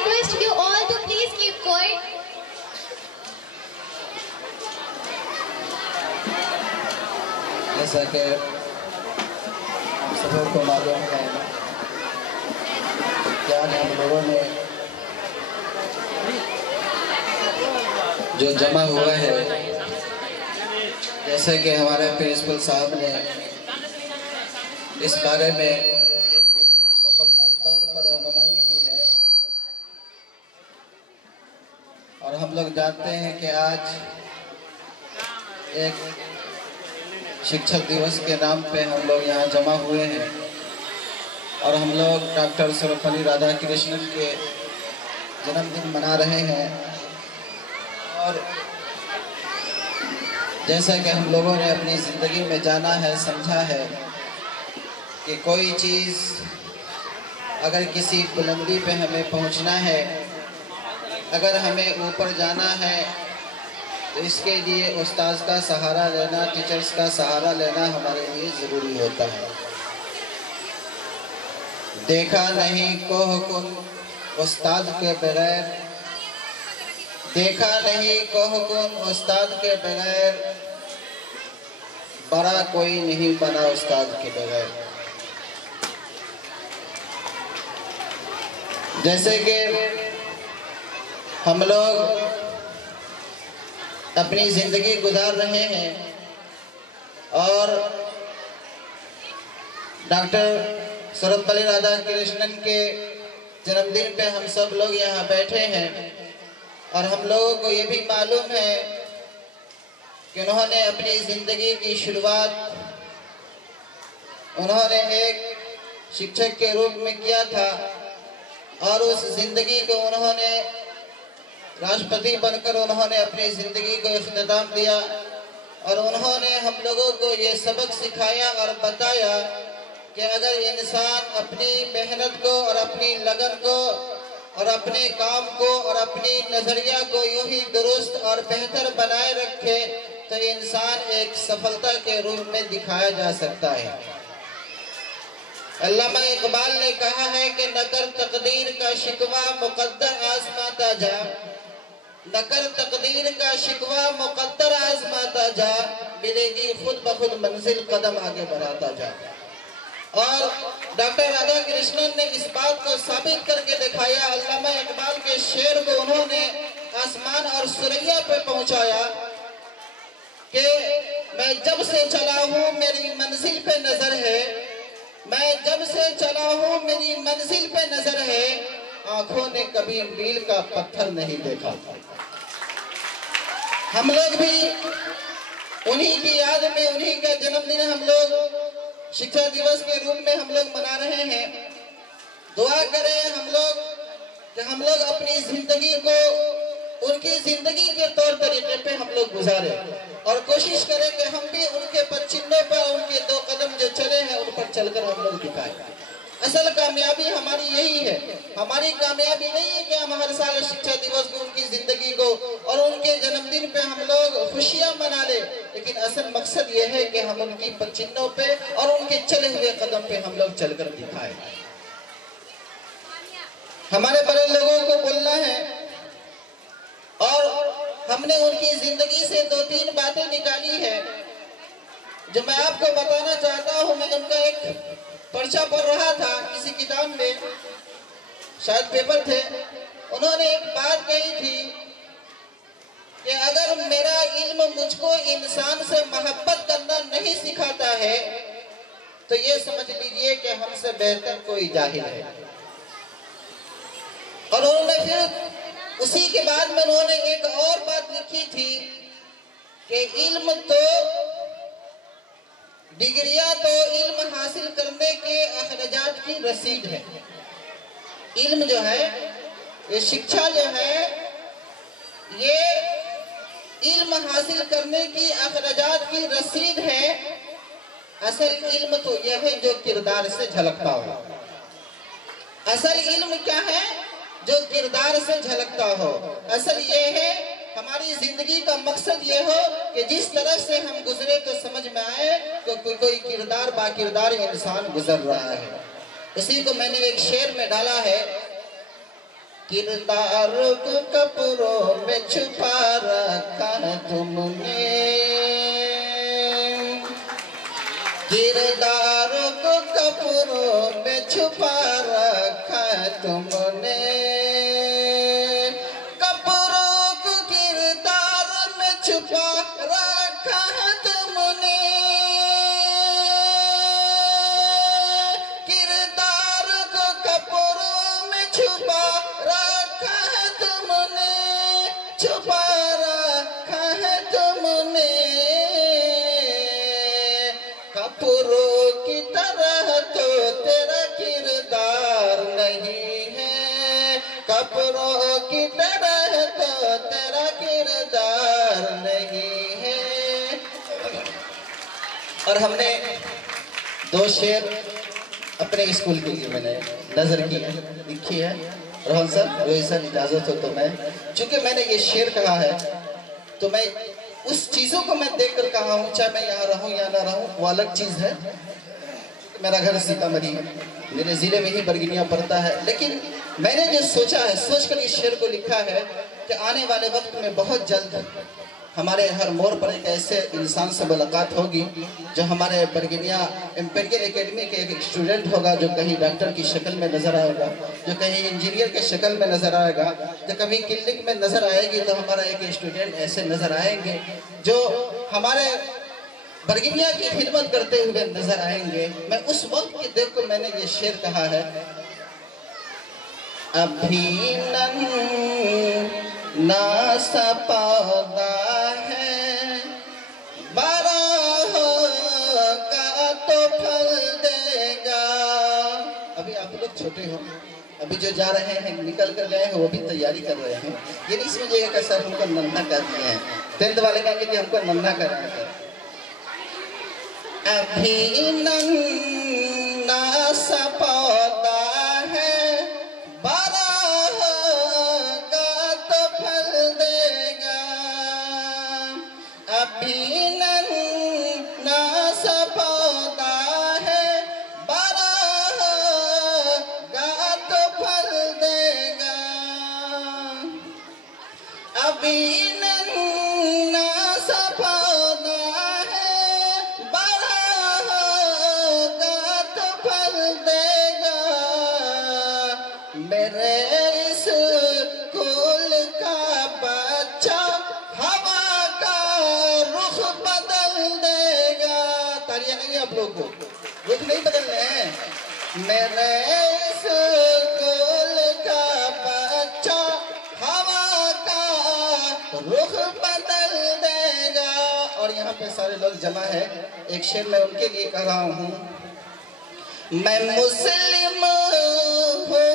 request you all to please keep quiet. जैसा कि सबको मालूम है क्या हम लोगों ने जो जमा हुआ है, जैसे कि हमारे प्रिंसिपल साहब ने इस बारे में मुकम्मल तौर पर रहनुमाई की है और हम लोग जानते हैं कि आज एक शिक्षक दिवस के नाम पे हम लोग यहाँ जमा हुए हैं और हम लोग डॉक्टर सर्वपल्ली राधाकृष्णन के जन्मदिन मना रहे हैं। और जैसा कि हम लोगों ने अपनी ज़िंदगी में जाना है, समझा है कि कोई चीज़ अगर किसी बुलंदी पे हमें पहुंचना है, अगर हमें ऊपर जाना है, तो इसके लिए उस्ताद का सहारा लेना, टीचर्स का सहारा लेना हमारे लिए ज़रूरी होता है। देखा नहीं कोह कुन उस्ताद के बगैर, देखा नहीं कोह कुन उस्ताद के बगैर, बड़ा कोई नहीं बना उस्ताद के बगैर। जैसे कि हम लोग अपनी ज़िंदगी गुजार रहे हैं और डॉक्टर सर्वपल्ली राधाकृष्णन के जन्मदिन पे हम सब लोग यहाँ बैठे हैं और हम लोगों को ये भी मालूम है कि उन्होंने अपनी ज़िंदगी की शुरुआत उन्होंने एक शिक्षक के रूप में किया था और उस ज़िंदगी को उन्होंने राष्ट्रपति बनकर उन्होंने अपनी ज़िंदगी को इख्तिताम दिया और उन्होंने हम लोगों को ये सबक सिखाया और बताया कि अगर इंसान अपनी मेहनत को और अपनी लगन को और अपने काम को और अपनी नज़रिया को यूं ही दुरुस्त और बेहतर बनाए रखे तो इंसान एक सफलता के रूप में दिखाया जा सकता है। अल्लामा इकबाल ने कहा है कि नकर तकदीर का शिकवा मुकद्दर आजमाता जा, नकर तकदीर का शिकवा मुकद्दर आजमाता जा, मिलेगी खुद ब खुद मंजिल कदम आगे बढ़ाता जा। और डॉक्टर राधाकृष्णन ने इस बात को साबित करके दिखाया। अल्लामा इकबाल के शेर को उन्होंने आसमान और सुरैया पे पहुंचाया कि मैं जब से चला हूँ मेरी मंजिल पे नजर है, मैं जब से चला हूँ मेरी मंजिल पे नजर है, आंखों ने कभी मील का पत्थर नहीं देखा। हम लोग भी उन्हीं की याद में, उन्हीं का जन्मदिन हम लोग शिक्षा दिवस के रूप में हम लोग मना रहे हैं। दुआ करें हम लोग कि हम लोग अपनी जिंदगी को उनकी जिंदगी के तौर तरीके पे हम लोग गुजारे और कोशिश करें कि हम भी उनके पदचिन्हों पर, उनके दो कदम जो चले हैं उन पर चलकर हम लोग दिखाएं। असल कामयाबी हमारी यही है। हमारी कामयाबी नहीं है कि हम हर साल शिक्षा दिवस को, उनकी जिंदगी को और उनके जन्मदिन पे हम लोग खुशियां मना ले, लेकिन असल मकसद ये है कि हम उनकी पदचिन्हों पे और उनके चले हुए कदम पे हम लोग चलकर दिखाएं। हमारे बड़े लोगों को बोलना है और हमने उनकी जिंदगी से 2-3 बातें निकाली है जो मैं आपको बताना चाहता हूँ। मैं उनका एक पर्चा पढ़ रहा था किसी किताब में, शायद पेपर थे। उन्होंने एक बात कही थी कि अगर मेरा इल्म मुझको इंसान से मोहब्बत करना नहीं सिखाता है तो ये समझ लीजिए कि हमसे बेहतर कोई जाहिल है। और उन्होंने फिर उसी के बाद में उन्होंने एक और बात लिखी थी कि इल्म तो, डिग्रियां तो इल्म हासिल करने के अखराजात की रसीद है। इल्म जो है, ये शिक्षा जो है, ये इल्म हासिल करने की अखराजात की रसीद है। असल इल्म तो यह है जो किरदार से झलकता हो। असल इल्म क्या है? जो किरदार से झलकता हो। असल ये है, हमारी जिंदगी का मकसद ये हो कि जिस तरह से हम गुजरे तो समझ में आए कि कोई किरदार बाकिरदार इंसान गुजर रहा है। इसी को मैंने एक शेर में डाला है किरदार को कपड़ों में छुपा रखा है तुमने, किरदार को कपड़ों में छुपा रखा है तुमने, कपड़ों को किरदार में छुपा रखा है तुमने, किरदार को कपड़ों में छुपा रखा है तुमने, छुपा रखा है तुमने, कपड़ों की तरह तो तेरा किरदार नहीं है, कपड़ों की तरह तो तेरा किरदार नहीं है। और हमने 2 शेर अपने स्कूल के लिए मैंने नजर की लिखी है। रोहन सर, रोहित सर, इजाजत हो तो मैं, चूंकि मैंने ये शेर कहा है तो मैं उस चीजों को मैं देखकर कहा हूँ, चाहे मैं यहाँ रहूँ या ना रहूँ वो अलग चीज है। मेरा घर सीतामढ़ी, मेरे जिले में ही बरगिनिया पड़ता है, लेकिन मैंने जो सोचा है, सोचकर इस शेर को लिखा है कि आने वाले वक्त में बहुत जल्द हमारे हर मोड़ पर एक ऐसे इंसान से मुलाकात होगी जो हमारे बरगिनिया इंपीरियल एकेडमी के एक स्टूडेंट होगा, जो कहीं डॉक्टर की शक्ल में नजर आएगा, जो कहीं इंजीनियर के शक्ल में नजर आएगा, जो कभी क्लिनिक में नजर आएगी तो हमारा एक स्टूडेंट ऐसे नजर आएंगे जो हमारे बरगिनिया की खिदमत करते हुए नजर आएंगे। मैं उस वक्त के देख को मैंने ये शेर कहा है, अभी ना सा पौधा है, बड़ा होगा तो फल देगा। अभी आप लोग छोटे हो, अभी जो जा रहे हैं निकल कर गए हैं वो भी तैयारी कर रहे हैं, ये नहीं समझिएगा कि सर हमको नन्हा कर दिए हैं, 10th वाले कहेंगे कि हमको नन्हा कर दिया। अभी नन्हा सा पौधा है, बड़ा होगा तो फल देगा, अभी नन्हा सा पौधा है, बड़ा होगा तो फल देगा, अभी नन्हा सा पौधा मेरे स्कूल का बच्चा हवा का रुख बदल देगा। तालियां नहीं आप लोग को, रुख नहीं बदलने हैं। मेरे स्कूल का बच्चा हवा का रुख बदल देगा। और यहाँ पे सारे लोग जमा है, एक शेर मैं उनके लिए कह रहा हूँ, मैं मुस्लिम हूँ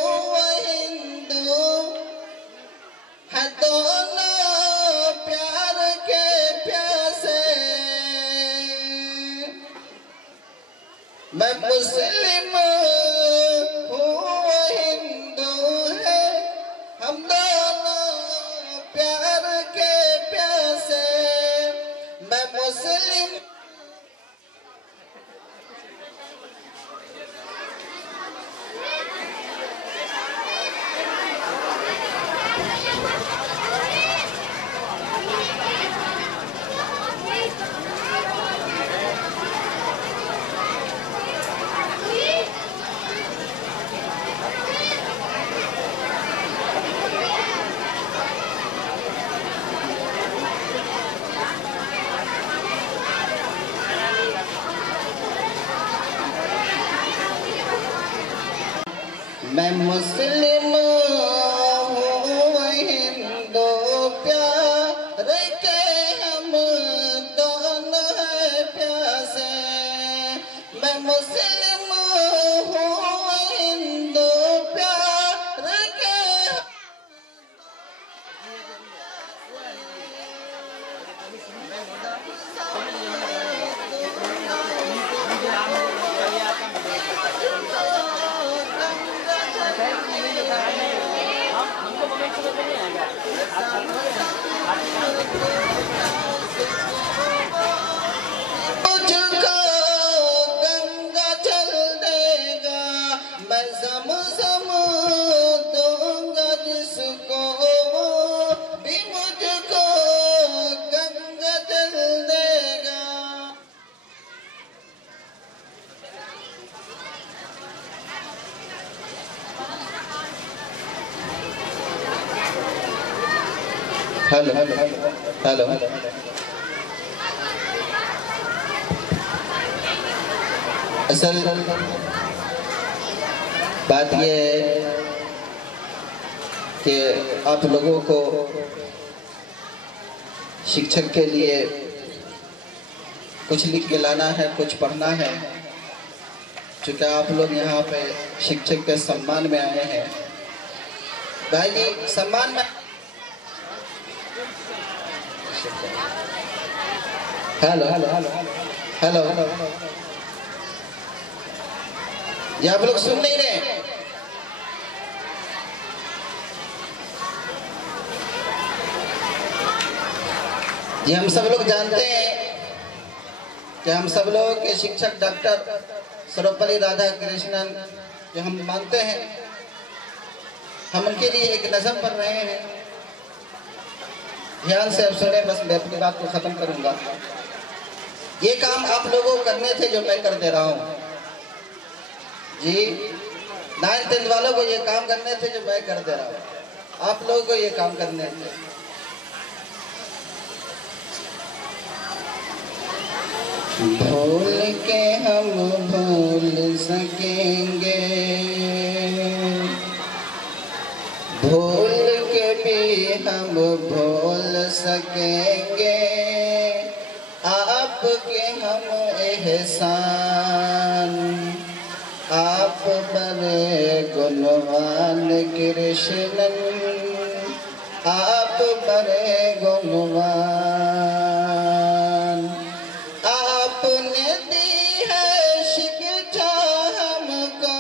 हिंदू है दोनों प्यार के प्यासे, मैं मुस्लिम हूँ हिंदू है हम दोनों प्यार के प्यासे, मैं मुस्लिम मैं मुस्लिम हूँ हिंदू प्यार के हम दोनों है प्यासे, मैं मुस्लिम हूँ हिंदू प्यार के मुझको गंगा चल देगा, मैं ज़म-ज़म दूंगा जिस हेलो हेलो। असल बात यह है कि आप लोगों को शिक्षक के लिए कुछ लिख के लाना है, कुछ पढ़ना है। चूँकि आप लोग यहाँ पे शिक्षक के सम्मान में आए हैं, भाई जी सम्मान में। Hello hello hello hello. ये आप लोग सुन नहीं रहे? ये हम सब लोग जानते हैं कि हम सब लोग के शिक्षक डॉक्टर सर्वपल्ली राधाकृष्णन जो हम मानते हैं, हम उनके लिए एक नज़म पढ़ रहे हैं। ध्यान से अब सुने, बस मैं अपनी बात को ख़त्म करूंगा। ये काम आप लोगों को करने थे जो मैं कर दे रहा हूँ जी। 9th 10th वालों को ये काम करने थे जो मैं कर दे रहा हूँ। आप लोगों को ये काम करने थे। भूल के हम भूल सकेंगे, भूल के भी हम भूल सकेंगे, आपके हम एहसान, आप बड़े गुणवान कृष्णन, आप बड़े गुणवान। आपने दी है शिक्षा हमको,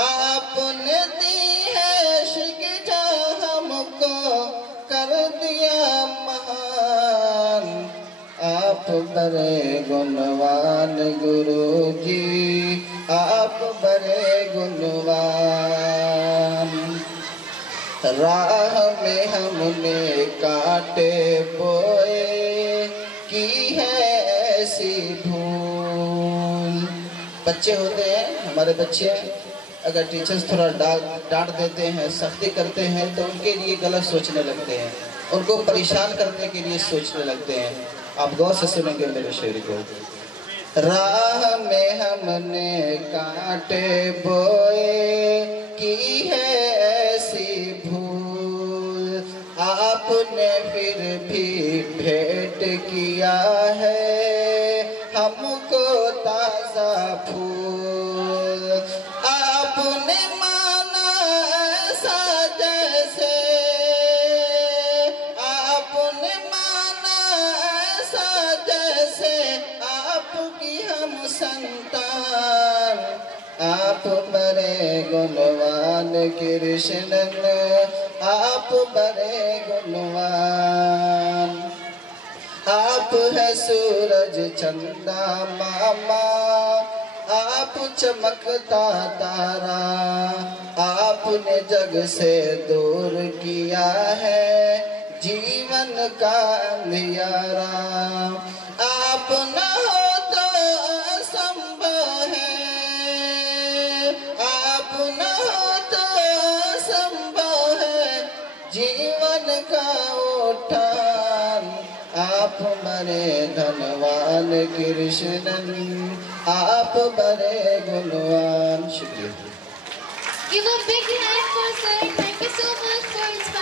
आपने दी है शिक्षा हमको, कर दिया महान, आप बड़े गुणवान गुरु जी, आप बड़े गुणवान। राह में हमने कांटे बोए, की है ऐसी भूल। बच्चे होते हैं हमारे बच्चे, अगर टीचर्स थोड़ा डांट देते हैं, सख्ती करते हैं, तो उनके लिए गलत सोचने लगते हैं, उनको परेशान करने के लिए सोचने लगते हैं। आप गौर से सुनेंगे मेरे शेर को। राह में हमने कांटे बोए, की है ऐसी भूल, आपने फिर भी भेंट किया है हमको ताज़ा फूल। आपने माना ऐसा जैसे, आपने माना ऐसा जैसे आपकी हम संतान, आप बड़े गुणवान कृष्णन, आप बड़े गुणवान। आप है सूरज चंदा मामा, आप चमकता तारा, आपने जग से दूर किया है जीवन का अंधियारा। आप न हो तो असंभव है, आप न हो तो असंभव है जीवन का उठान, आप बड़े धनवान कृष्णन, आप बड़े गुणवान। शुक्रिया। Give a big hand for sir. Thank you so much for inspiring.